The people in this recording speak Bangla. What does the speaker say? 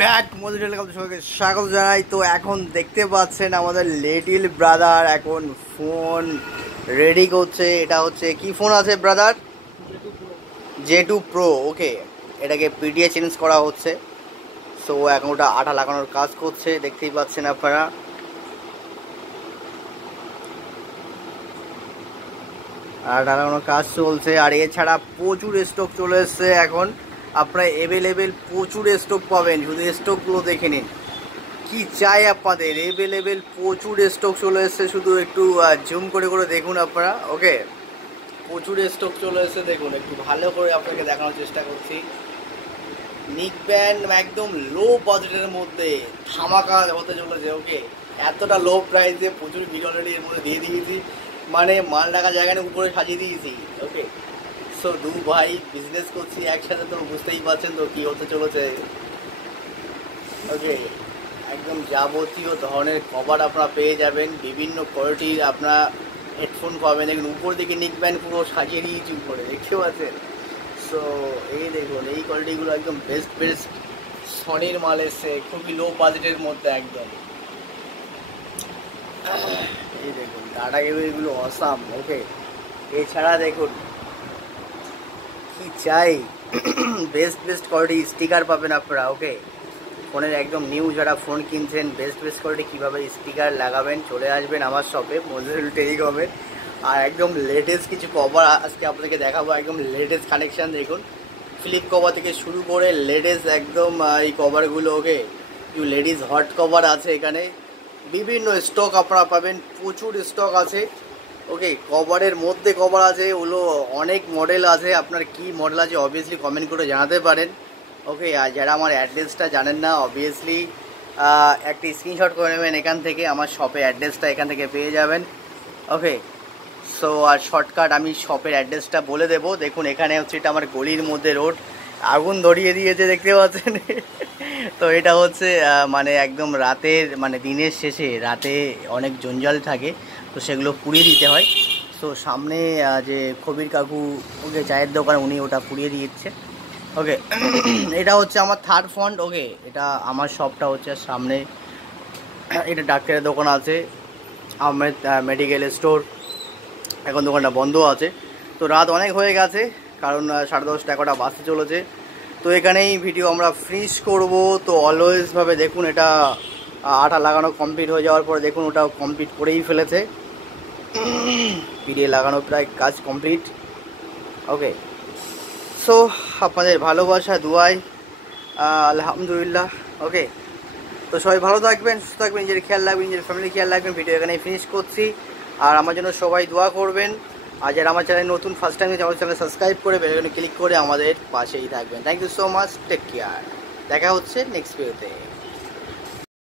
ব্যাক মজুরি টেলিকম সবাইকে স্বাগত জানাই। তো এখন দেখতে পাচ্ছেন আমাদের লিটল ব্রাদার এখন ফোন রেডি করছে। এটা হচ্ছে কি ফোন আছে ব্রাদার? J2 Pro। ওকে, এটাকে পিডিএ চেঞ্জ করা হচ্ছে। সো এখন ওটা আঠা লাগানোর কাজ করছে, দেখতেই পাচ্ছেন আপনারা। আঠা লাগানোর কাজ চলছে। আর এছাড়া প্রচুর স্টক চলে এসছে এখন, আপনারা অ্যাভেলেবেল প্রচুর স্টক পাবেন। শুধু স্টকগুলো দেখে নিন, কি চাই আপনাদের। অ্যাভেলেবেল প্রচুর স্টক চলে এসছে, শুধু একটু জুম করে করে দেখুন আপনারা। ওকে, প্রচুর স্টক চলে এসছে, দেখুন একটু ভালো করে আপনাকে দেখানোর চেষ্টা করছি। নেকব্যান্ড একদম লো বাজেটের মধ্যে ধামাকা হতে চলেছে। ওকে, এতটা লো প্রাইসে প্রচুর ভিডিও অলরেডি এর মধ্যে দিয়ে দিয়েছি, মানে মাল টাকা জায়গায় উপরে সাজিয়ে দিয়েছি। ওকে, সো দু ভাই বিজনেস করছি একসাথে, তো বুঝতেই পারছেন তো কী হতে চলেছে। ওকে, একদম যাবতীয় ধরনের কভার আপনারা পেয়ে যাবেন, বিভিন্ন কোয়ালিটির আপনারা হেডফোন পাবেন। দেখুন উপর দিকে নেকব্যান্ড পুরো সাজিয়ে দিয়েছি উপরে, দেখতে পাচ্ছেন। সো এই দেখুন, এই কোয়ালিটিগুলো একদম বেস্ট বেস্ট সনির মাল এসছে, খুবই লো বাজেটের মধ্যে একদম। এই দেখুন ডাটা কেবলগুলো অসাম। ওকে, এছাড়া দেখুন কি চাই, বেস্ট বেস্ট কোয়ালিটি স্টিকার পাবেন আপনারা। ওকে, ফোনের একদম নিউ যারা ফোন কিনছেন, বেস্ট বেস্ট কোয়ালিটি কীভাবে স্টিকার লাগাবেন, চলে আসবেন আমার শপে মজাহিদুল টেলিকমের। আর একদম লেটেস্ট কিছু কভার আজকে আপনাকে দেখাবো, একদম লেটেস্ট কানেকশান। দেখুন ফ্লিপ কভার থেকে শুরু করে লেটেস্ট একদম এই কভারগুলো। ওকে, কিছু লেডিস হট কভার আছে এখানে, বিভিন্ন স্টক আপনারা পাবেন, প্রচুর স্টক আছে। ওকে, কভারের মধ্যে কভার আছে, ওগুলো অনেক মডেল আছে। আপনার কি মডেল আছে অবভিয়াসলি কমেন্ট করে জানাতে পারেন। ওকে, আর যারা আমার অ্যাড্রেসটা জানেন না, অবভিয়াসলি একটা স্ক্রিনশট করে নেবেন এখান থেকে, আমার শপের অ্যাড্রেসটা এখান থেকে পেয়ে যাবেন। ওকে, সো আর শর্টকাট আমি শপের অ্যাড্রেসটা বলে দেবো। দেখুন এখানে হচ্ছে, এটা আমার গলির মধ্যে রোড, আগুন ধরিয়ে দিয়েছে দেখতে পাচ্ছেন। তো এটা হচ্ছে মানে একদম রাতের, মানে দিনের শেষে রাতে অনেক জঞ্জাল থাকে, তো সেগুলো পুড়িয়ে দিতে হয়। সো সামনে যে কবির কাকু, ওকে চায়ের দোকান, উনি ওটা পুড়িয়ে দিচ্ছে। ওকে, এটা হচ্ছে আমার থার্ড ফ্রন্ট। ওকে, এটা আমার শপটা হচ্ছে সামনে, এটা ডাক্তারের দোকান আছে, আহমেদ মেডিকেল স্টোর। এখন দোকানটা বন্ধ আছে, তো রাত অনেক হয়ে গেছে, কারণ 10:30 11টা বাসে চলেছে। তো এখানেই ভিডিও আমরা ফিনিশ করব। তো অলওয়েজভাবে দেখুন, এটা আঠা লাগানো কমপ্লিট হয়ে যাওয়ার পরে দেখুন ওটাও কমপ্লিট করেই ফেলেছে, পিডিএ লাগানো প্রায় কাজ কমপ্লিট। ওকে, সো আপনাদের ভালোবাসা দুয়াই আলহামদুলিল্লাহ। ওকে, তো সবাই ভালো থাকবেন, সুস্থ থাকবেন, নিজের খেয়াল রাখবেন, নিজের ফ্যামিলি খেয়াল রাখবেন। ভিডিও এখানেই ফিনিশ করছি, আর আমার জন্য সবাই দোয়া করবেন। আর যারা আমার চ্যানেল নতুন ফার্স্ট টাইম আমার চ্যানেল সাবস্ক্রাইব করে বেল আইকনে ক্লিক করে আমাদের পাশেই থাকবেন। Thank you so much, take care. দেখা হচ্ছে নেক্সট ভিডিওতে।